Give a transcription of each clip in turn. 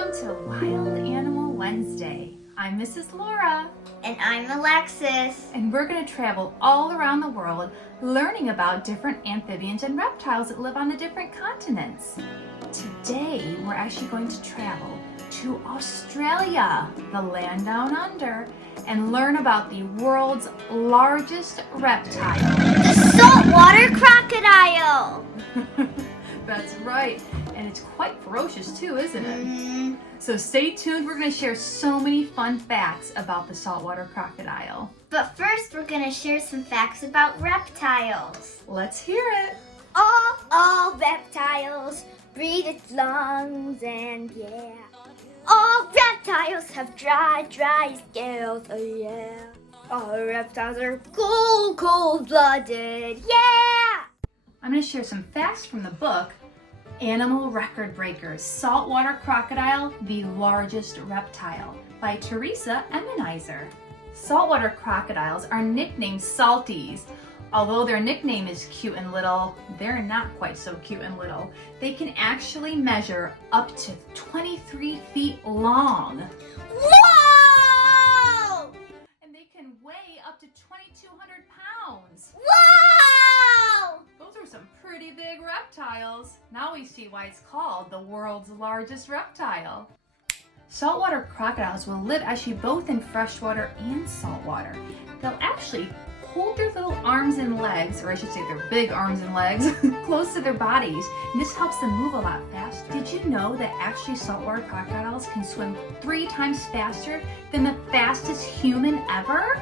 Welcome to Wild Animal Wednesday. I'm Mrs. Laura. And I'm Alexis. And we're going to travel all around the world learning about different amphibians and reptiles that live on the different continents. Today, we're actually going to travel to Australia, the land down under, and learn about the world's largest reptile. The saltwater crocodile! That's right. And it's quite ferocious too, isn't it? So stay tuned. We're going to share so many fun facts about the saltwater crocodile. But first, we're going to share some facts about reptiles. Let's hear it. All reptiles breathe its lungs and yeah. All reptiles have dry scales, oh yeah. All reptiles are cold-blooded, yeah! I'm going to share some facts from the book, Animal Record Breakers, Saltwater Crocodile, the Largest Reptile, by Teresa Emmenizer. Saltwater crocodiles are nicknamed salties. Although their nickname is cute and little, they're not quite so cute and little. They can actually measure up to 23 feet long. Whoa! And they can weigh up to 2,200 pounds. Wow! Those are some pretty big reptiles. Now we see why it's called the world's largest reptile. Saltwater crocodiles will live actually both in freshwater and saltwater. They'll actually hold their little arms and legs, or I should say their big arms and legs, close to their bodies, and this helps them move a lot faster. Did you know that actually saltwater crocodiles can swim 3 times faster than the fastest human ever?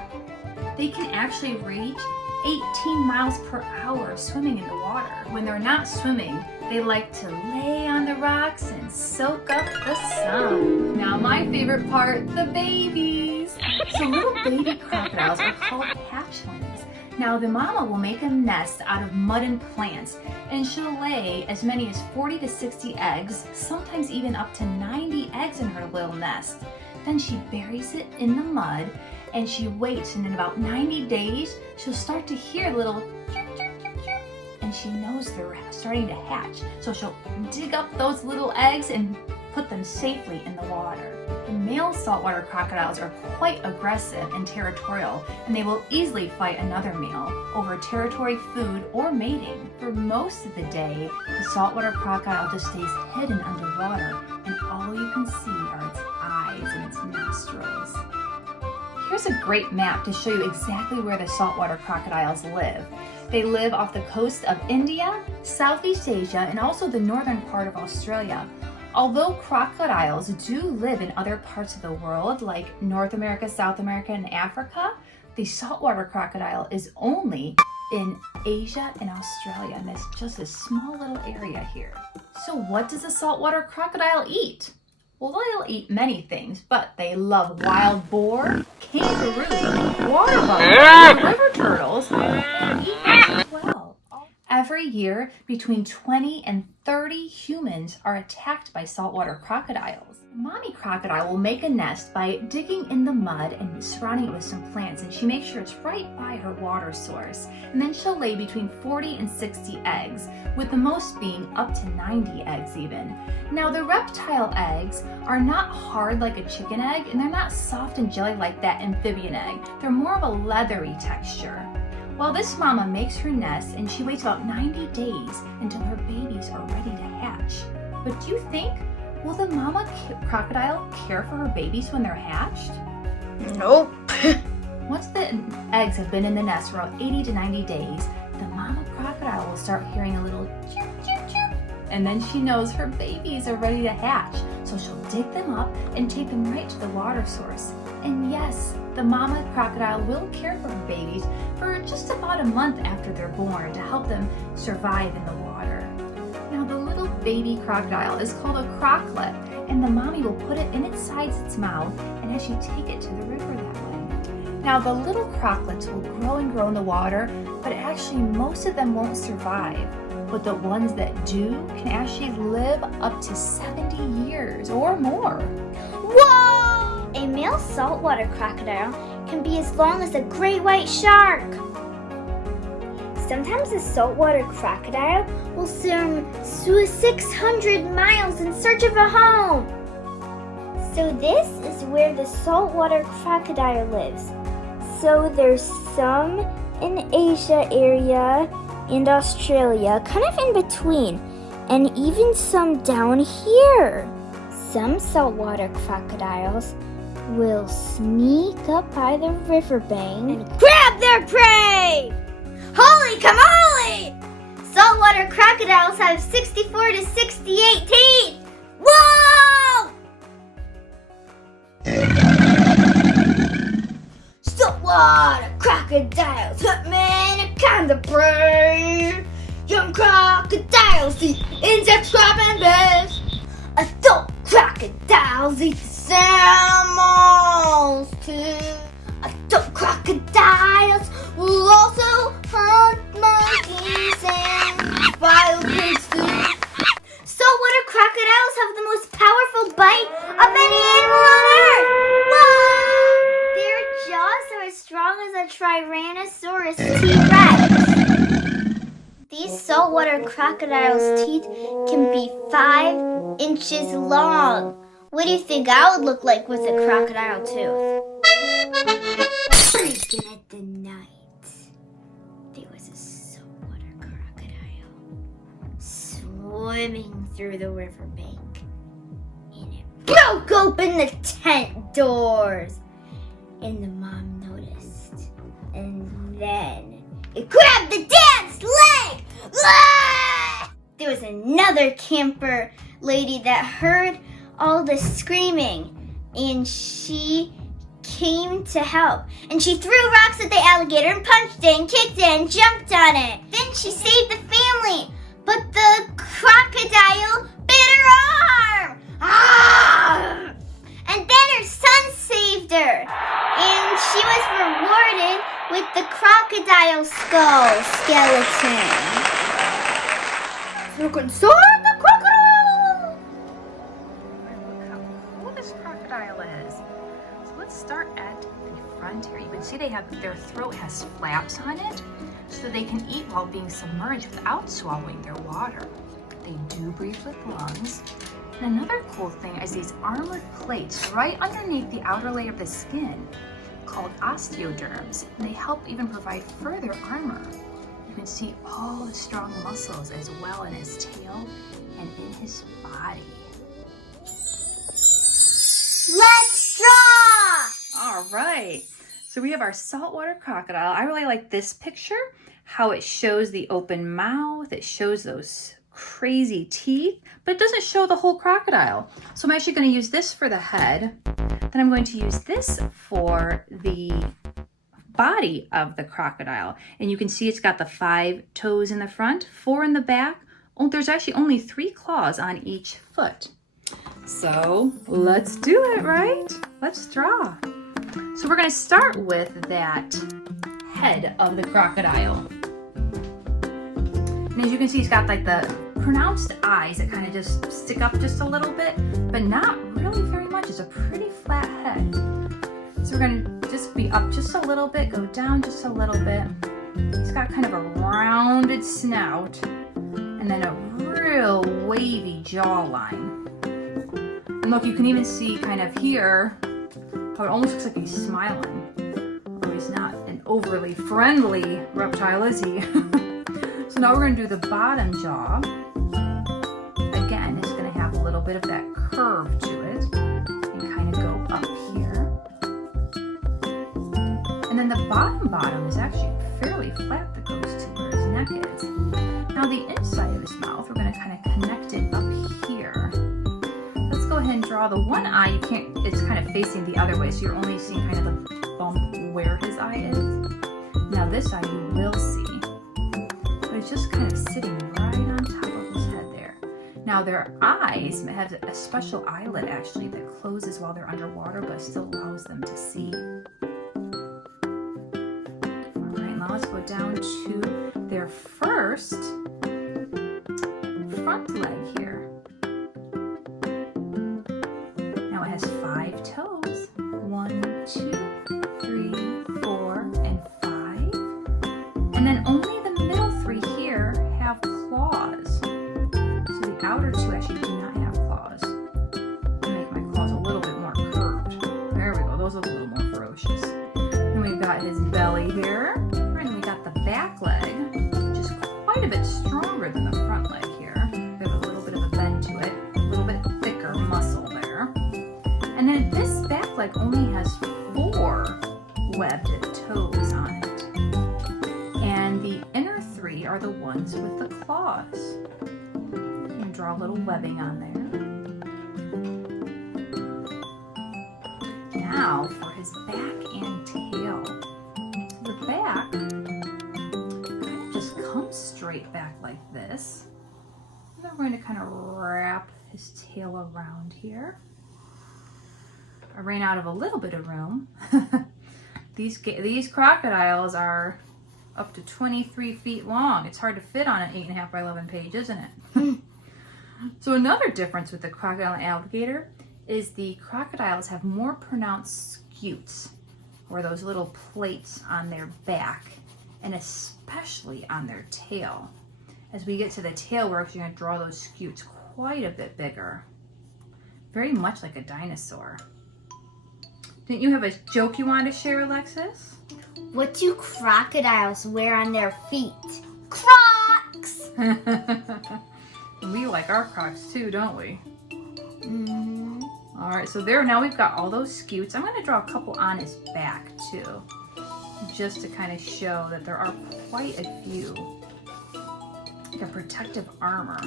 They can actually reach 18 miles per hour swimming in the water. When they're not swimming, they like to lay on the rocks and soak up the sun. Now my favorite part, the babies. So little baby crocodiles are called hatchlings. Now the mama will make a nest out of mud and plants, and she'll lay as many as 40 to 60 eggs, sometimes even up to 90 eggs in her little nest. Then she buries it in the mud and she waits, and in about 90 days, she'll start to hear little chirp, chirp, chirp, chirp, and she knows they're starting to hatch. So she'll dig up those little eggs and put them safely in the water. The male saltwater crocodiles are quite aggressive and territorial, and they will easily fight another male over territory, food, or mating. For most of the day, the saltwater crocodile just stays hidden underwater, and all you can see are its eyes and its nostrils. Here's a great map to show you exactly where the saltwater crocodiles live. They live off the coast of India, Southeast Asia, and also the northern part of Australia. Although crocodiles do live in other parts of the world, like North America, South America, and Africa, the saltwater crocodile is only in Asia and Australia, and it's just a small little area here. So what does a saltwater crocodile eat? Well, they'll eat many things, but they love wild boar, kangaroo, water buffalo, river turtles, and eagles as well. Every year, between 20 and 30 humans are attacked by saltwater crocodiles. Mommy crocodile will make a nest by digging in the mud and surrounding it with some plants, and she makes sure it's right by her water source. And then she'll lay between 40 and 60 eggs, with the most being up to 90 eggs even. Now the reptile eggs are not hard like a chicken egg, and they're not soft and jelly like that amphibian egg. They're more of a leathery texture. Well, this mama makes her nest and she waits about 90 days until her babies are ready to hatch. But do you think, will the mama crocodile care for her babies when they're hatched? Nope. Once the eggs have been in the nest for about 80 to 90 days, the mama crocodile will start hearing a little chirp, chirp, chirp. And then she knows her babies are ready to hatch. So she'll dig them up and take them right to the water source. And yes, the mama crocodile will care for her babies for just about a month after they're born to help them survive in the water. Now the little baby crocodile is called a croclet, and the mommy will put it in its mouth and actually take it to the river that way. Now the little croclets will grow and grow in the water, but actually most of them won't survive. But the ones that do can actually live up to 70 years or more. Whoa! A male saltwater crocodile can be as long as a great white shark. Sometimes a saltwater crocodile will swim 600 miles in search of a home. So this is where the saltwater crocodile lives. So there's some in Asia area and Australia, kind of in between, and even some down here. Some saltwater crocodiles will sneak up by the riverbank and grab their prey! Holy camole! Saltwater crocodiles have 64 to 68 teeth! Whoa! Saltwater crocodiles hunt many kinds of prey. Young crocodiles eat insects, crab, and fish. Adult crocodiles eat the animals too. Adult crocodiles will also hunt monkeys and wild pigs too. Saltwater crocodiles have the most powerful bite of any animal on Earth. Whoa! Their jaws are as strong as a Tyrannosaurus T-Rex. These saltwater crocodiles' teeth can be 5 inches long. What do you think I would look like with a crocodile tooth? Breaking at the night, there was a saltwater crocodile swimming through the riverbank, and it broke open the tent doors, and the mom noticed, and then it grabbed the dad's leg. Ah! There was another camper lady that heard all the screaming, and she came to help. And she threw rocks at the alligator and punched it and kicked it and jumped on it. Then she saved the family, but the crocodile bit her arm. Ah! And then her son saved her, and she was rewarded with the crocodile skull skeleton. You can sword the crocodile! Look how cool this crocodile is. So let's start at the front here. You can see their throat has flaps on it, so they can eat while being submerged without swallowing their water. They do breathe with lungs. And another cool thing is these armored plates right underneath the outer layer of the skin, called osteoderms. And they help even provide further armor. You can see all the strong muscles as well in his tail and in his body. Let's draw! All right, so we have our saltwater crocodile. I really like this picture, how it shows the open mouth, it shows those crazy teeth, but it doesn't show the whole crocodile. So I'm actually going to use this for the head. Then I'm going to use this for the body of the crocodile. And you can see it's got the 5 toes in the front, 4 in the back. Oh, there's actually only 3 claws on each foot. So let's do it, right? Let's draw. So we're going to start with that head of the crocodile. And as you can see, it's got like the pronounced eyes that kind of just stick up just a little bit, but not really very much. It's a pretty flat head. So we're going to just be up just a little bit, go down just a little bit. It's got kind of a rounded snout and then a real wavy jawline. And look, you can even see kind of here how it almost looks like he's smiling. Although he's not an overly friendly reptile, is he? So now we're going to do the bottom jaw. Again, it's going to have a little bit of that curve to it and kind of go up here. And then the bottom is actually fairly flat that goes to where his neck is. Now the inside of his mouth, we're going to kind of connect it up here. Let's go ahead and draw the one eye. You can't, it's kind of facing the other way, so you're only seeing kind of the bump where his eye is. Now this eye you will see. It's just kind of sitting right on top of his head there. Now their eyes have a special eyelid actually that closes while they're underwater but still allows them to see. Alright, now let's go down to their first front leg here. Now it has 5 toes. 1, 2, 3, 4, and 5. And then only the middle 3 here have claws. So the outer 2 actually do not have claws. To make my claws a little bit more like only has 4 webbed toes on it. And the inner 3 are the ones with the claws. I'm going to draw a little webbing on there. Now for his back and tail. So the back kind of just comes straight back like this. And then we're going to kind of wrap his tail around here. I ran out of a little bit of room. These crocodiles are up to 23 feet long. It's hard to fit on an 8.5 by 11 page, isn't it? So another difference with the crocodile and alligator is the crocodiles have more pronounced scutes, or those little plates on their back, and especially on their tail. As we get to the tail, we're actually going to draw those scutes quite a bit bigger. Very much like a dinosaur. Didn't you have a joke you wanted to share, Alexis? What do crocodiles wear on their feet? Crocs! We like our Crocs too, don't we? Mm-hmm. All right, so there, now we've got all those scutes. I'm going to draw a couple on his back too, just to kind of show that there are quite a few. Like a protective armor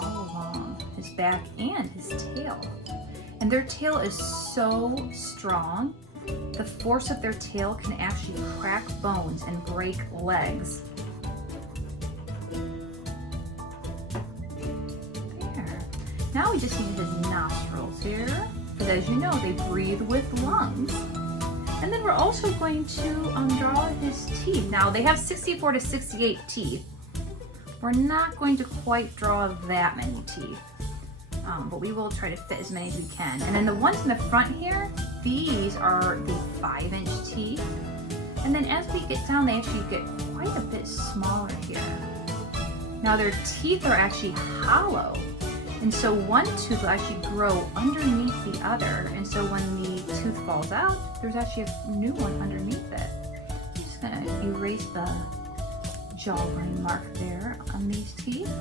all along his back and his tail. And their tail is so strong, the force of their tail can actually crack bones and break legs. There. Now we just need his nostrils here, because as you know, they breathe with lungs. And then we're also going to draw his teeth. Now they have 64 to 68 teeth. We're not going to quite draw that many teeth. But we will try to fit as many as we can. And then the ones in the front here, these are the 5-inch teeth. And then as we get down, they actually get quite a bit smaller here. Now their teeth are actually hollow. And so one tooth will actually grow underneath the other. And so when the tooth falls out, there's actually a new one underneath it. I'm just gonna erase the jawline mark there on these teeth.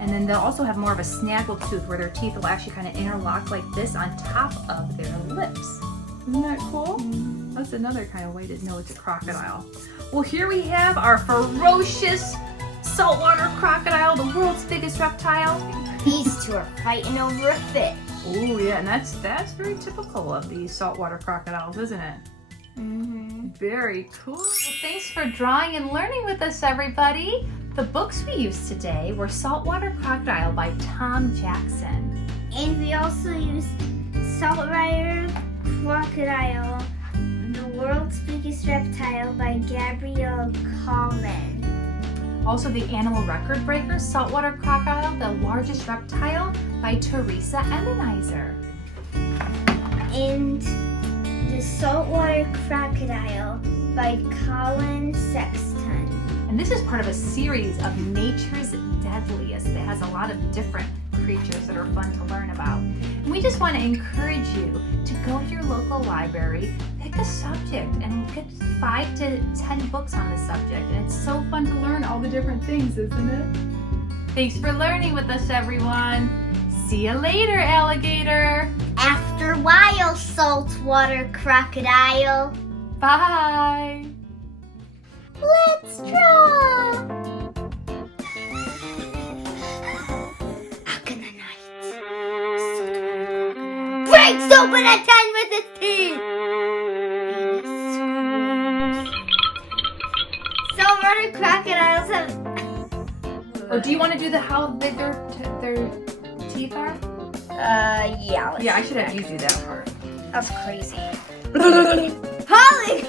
And then they'll also have more of a snaggle tooth where their teeth will actually kind of interlock like this on top of their lips. Isn't that cool? That's another kind of way to know it's a crocodile. Well, here we have our ferocious saltwater crocodile, the world's biggest reptile. These two are fighting over a fish. Oh yeah, and that's very typical of these saltwater crocodiles, isn't it? Mm-hmm. Very cool. Well, thanks for drawing and learning with us, everybody. The books we used today were Saltwater Crocodile by Tom Jackson. And we also used Saltwater Crocodile, the world's biggest reptile by Gabrielle Coleman. Also the Animal Record Breaker, Saltwater Crocodile, the largest reptile by Teresa Emmenizer. And the Saltwater Crocodile by Colin Sexton. And this is part of a series of Nature's Deadliest that has a lot of different creatures that are fun to learn about. And we just want to encourage you to go to your local library, pick a subject, and get 5 to 10 books on the subject. And it's so fun to learn all the different things, isn't it? Thanks for learning with us, everyone. See you later, alligator. After a while, Saltwater Crocodile. Bye. Let's draw! Breaks open a 10 with his teeth! Saltwater crocodiles have... Oh, do you want to do how big their teeth are? Yeah. Yeah, I should have you do that part. That's crazy. Holly!